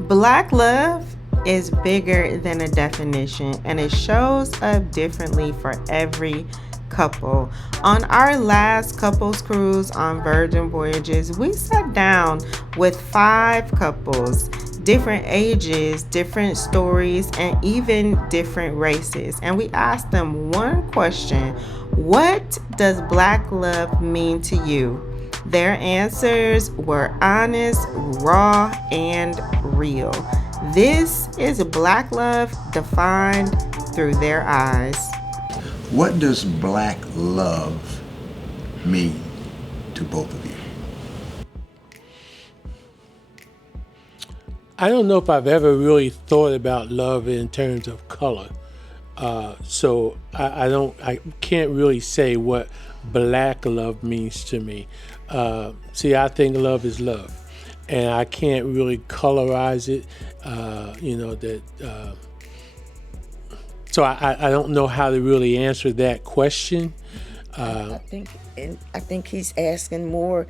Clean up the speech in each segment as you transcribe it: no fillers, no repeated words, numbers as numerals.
Black love is bigger than a definition and it shows up differently for every couple. On our last couples cruise on Virgin Voyages, we sat down with 5 couples, different ages, different stories, and even different races. And we asked them one question: what does black love mean to you? Their answers were honest, raw, and real. This is Black Love defined through their eyes. What does black love mean to both of you? I don't know if I've ever really thought about love in terms of color. So I can't really say what black love means to me. See, I think love is love, and I can't really colorize it. So I don't know how to really answer that question. I think he's asking more,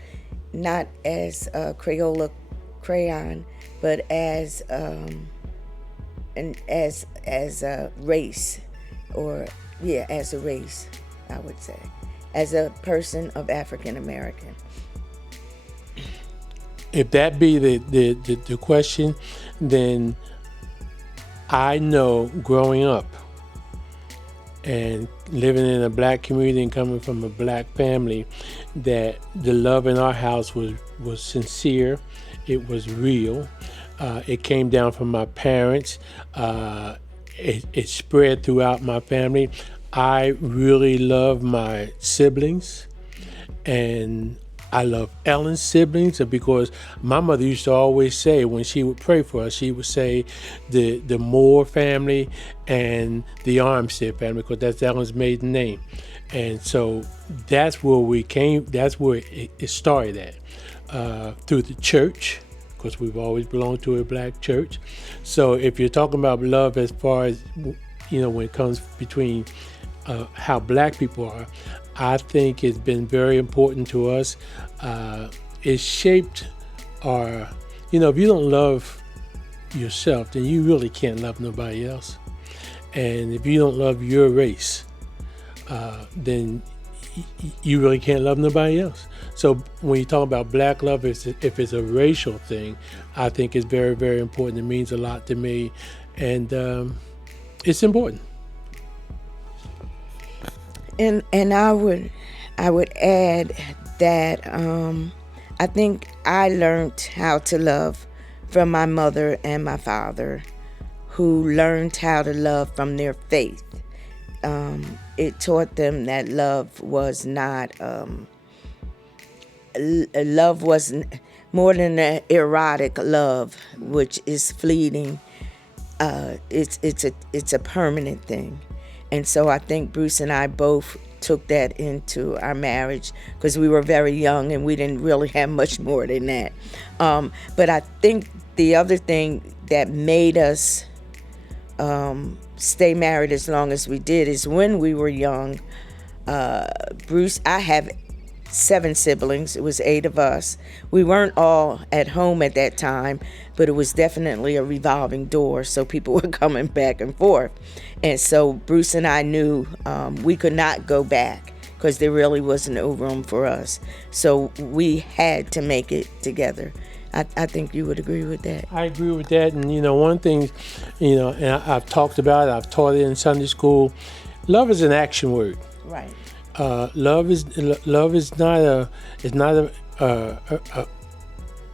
not as Crayola crayon, but as a race, or as a race, I would say, as a person of African American. If that be the question, then I know growing up and living in a black community and coming from a black family, that the love in our house was sincere. It was real. It came down from my parents. It spread throughout my family. I really love my siblings, and I love Ellen's siblings, because my mother used to always say, when she would pray for us, she would say the Moore family and the Armstead family, because that's Ellen's maiden name. And so that's where we came, that's where it started at, through the church, because we've always belonged to a black church. So if you're talking about love as far as, when it comes between how black people are, I think it's been very important to us. It shaped our, if you don't love yourself, then you really can't love nobody else. And if you don't love your race, then you really can't love nobody else. So when you talk about black love, if it's a racial thing, I think it's very, very important. It means a lot to me, and it's important. And I would add that I think I learned how to love from my mother and my father, who learned how to love from their faith. It taught them that love was not love wasn't more than an erotic love, which is fleeting. It's a permanent thing. And so I think Bruce and I both took that into our marriage, because we were very young and we didn't really have much more than that. But I think the other thing that made us stay married as long as we did is when we were young. Bruce, I have 7 siblings. It was 8 of us. We weren't all at home at that time, but it was definitely a revolving door, so people were coming back and forth. And so Bruce and I knew we could not go back, because there really was no room for us. So we had to make it together. I think you would agree with that. I agree with that. And, one thing, and I've talked about it, I've taught it in Sunday school, love is an action word. Right. Love is not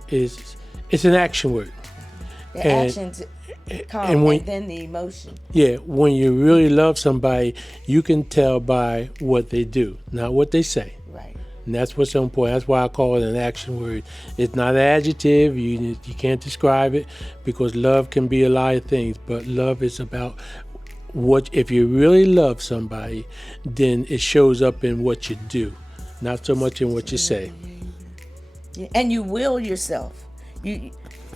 it's an action word. The actions come, and then the emotion. Yeah, when you really love somebody, you can tell by what they do, not what they say. Right. And that's what's so important. That's why I call it an action word. It's not an adjective. You can't describe it, because love can be a lot of things. But love is about if you really love somebody, then it shows up in what you do, not so much in what you say. Yeah, and you will yourself.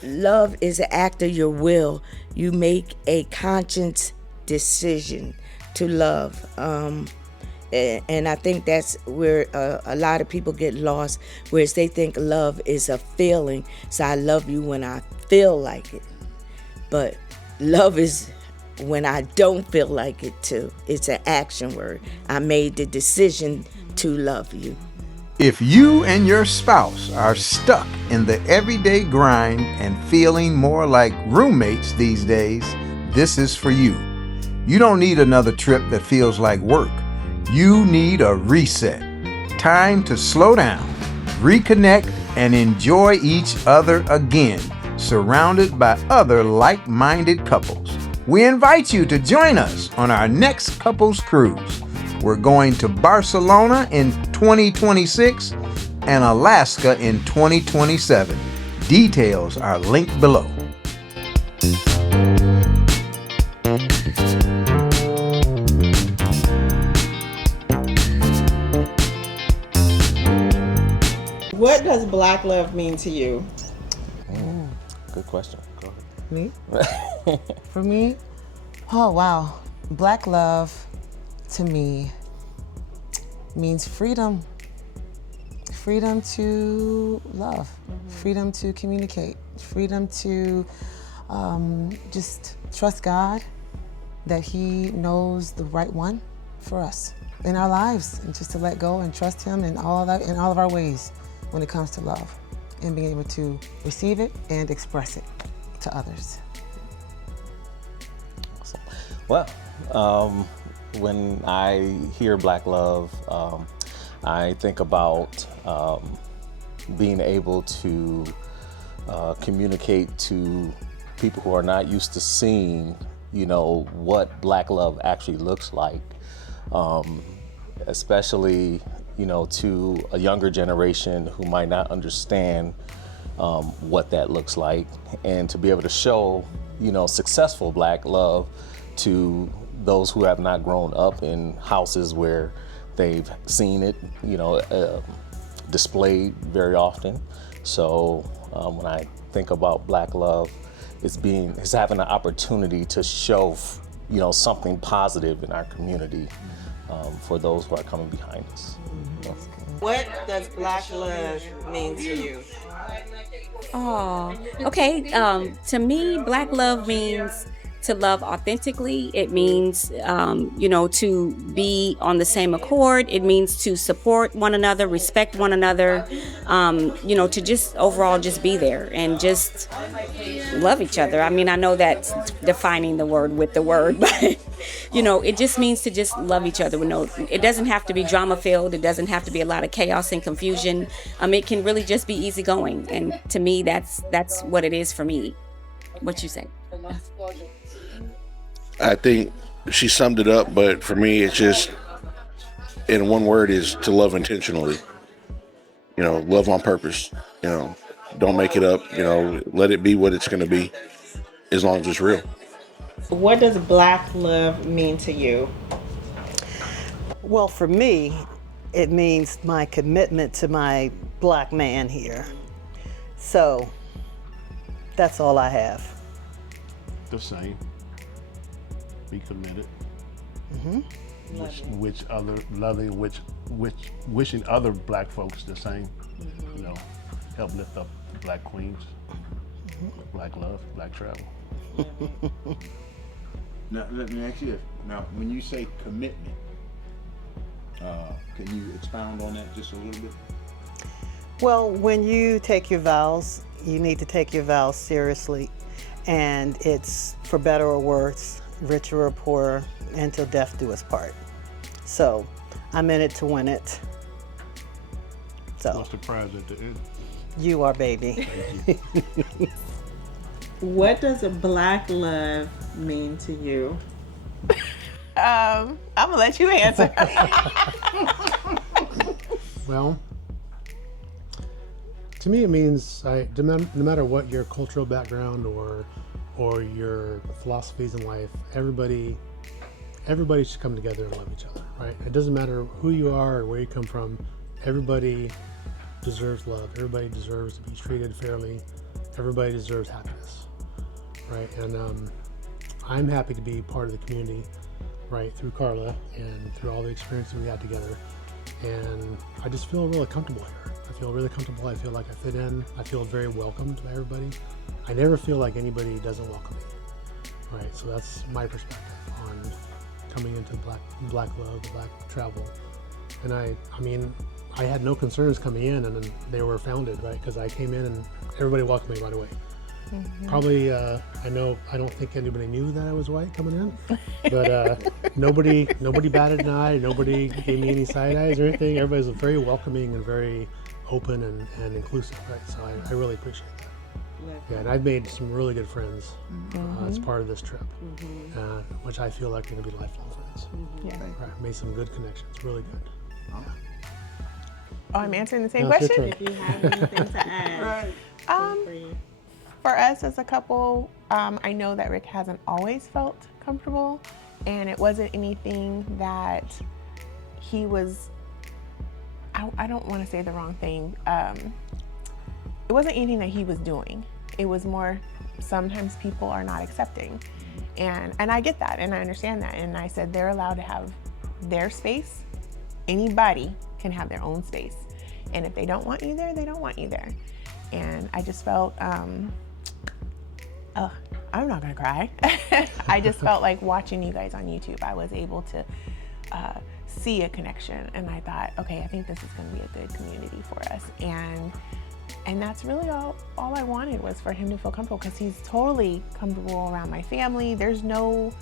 Love is an act of your will. You make a conscious decision to love. And I think that's where a lot of people get lost, whereas they think love is a feeling. So I love you when I feel like it. But love is when I don't feel like it too. It's an action word. I made the decision to love you. If you and your spouse are stuck in the everyday grind and feeling more like roommates these days, this is for you. You don't need another trip that feels like work. You need a reset. Time to slow down, reconnect, and enjoy each other again, surrounded by other like-minded couples. We invite you to join us on our next couples cruise. We're going to Barcelona in 2026 and Alaska in 2027. Details are linked below. What does black love mean to you? Good question. Go ahead. Me? For me? Oh, wow. Black love to me means freedom. Freedom to love. Freedom to communicate. Freedom to just trust God that He knows the right one for us in our lives, and just to let go and trust Him in all of our ways when it comes to love, and being able to receive it and express it to others. Awesome. Well, when I hear black love, I think about being able to communicate to people who are not used to seeing, what black love actually looks like, especially, to a younger generation who might not understand what that looks like, and to be able to show, successful black love to those who have not grown up in houses where they've seen it, displayed very often. So when I think about black love, it's having an opportunity to show, something positive in our community for those who are coming behind us. What does black love mean to you? Oh, okay. To me, black love means to love authentically. It means, to be on the same accord. It means to support one another, respect one another, to just overall just be there and just love each other. I mean, I know that's defining the word with the word, but, it just means to just love each other. It doesn't have to be drama filled. It doesn't have to be a lot of chaos and confusion. It can really just be easygoing. And to me, that's what it is for me. What you say? I think she summed it up, but for me, it's just, in one word, is to love intentionally. Love on purpose. Don't make it up. Let it be what it's going to be, as long as it's real. What does black love mean to you? Well, for me, it means my commitment to my black man here. So, that's all I have. The same. Be committed. Wishing other black folks the same. Help lift up the black queens. Black love, black travel. Now, let me ask you this. Now, when you say commitment, can you expound on that just a little bit? Well, when you take your vows, you need to take your vows seriously. And it's for better or worse, richer or poorer, until death do us part. So, I'm in it to win it. So. What's the prize at the end? You are, baby. What does a black love mean to you? I'm gonna let you answer. Well, to me it means no matter what your cultural background or your philosophies in life, everybody should come together and love each other, right? It doesn't matter who you are or where you come from. Everybody deserves love. Everybody deserves to be treated fairly. Everybody deserves happiness, right? And I'm happy to be part of the community, right, through Carla and through all the experiences we had together. And I just feel really comfortable here. I feel really comfortable. I feel like I fit in. I feel very welcomed by everybody. I never feel like anybody doesn't welcome me. Right, so that's my perspective on coming into black love, black travel. And I mean, I had no concerns coming in, and then they were founded, right? Because I came in and everybody welcomed me right away. Probably, I don't think anybody knew that I was white coming in, but nobody batted an eye, nobody gave me any side eyes or anything. Everybody was very welcoming and very open and inclusive, right? So I really appreciate that. Yeah, and I've made some really good friends as part of this trip, which I feel like are going to be lifelong friends. Yeah. Right, made some good connections, really good. Oh, I'm answering the same No, it's question? your turn. If you have anything to add, feel free. For us as a couple, I know that Rick hasn't always felt comfortable, and it wasn't anything that he was, I don't want to say the wrong thing. It wasn't anything that he was doing. It was more, sometimes people are not accepting. And I get that, and I understand that. And I said they're allowed to have their space. Anybody can have their own space. And if they don't want you there, they don't want you there. And I just felt, I'm not gonna cry. I just felt like watching you guys on YouTube, I was able to see a connection, and I thought, okay, I think this is gonna be a good community for us. And that's really all I wanted, was for him to feel comfortable, because he's totally comfortable around my family. There's no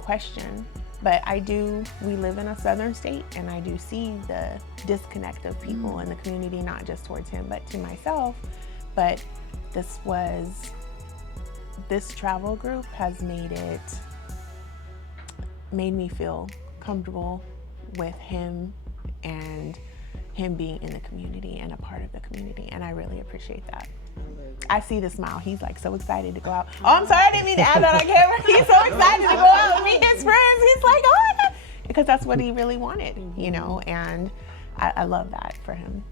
question. But we live in a southern state, and I do see the disconnect of people in the community, not just towards him, but to myself. But this travel group has made me feel comfortable with him, and him being in the community and a part of the community, and I really appreciate that. I see the smile. He's like so excited to go out. Oh, I'm sorry, I didn't mean to add that on camera. He's so excited to go out and meet his friends. He's like, oh my God, because that's what he really wanted, and I love that for him.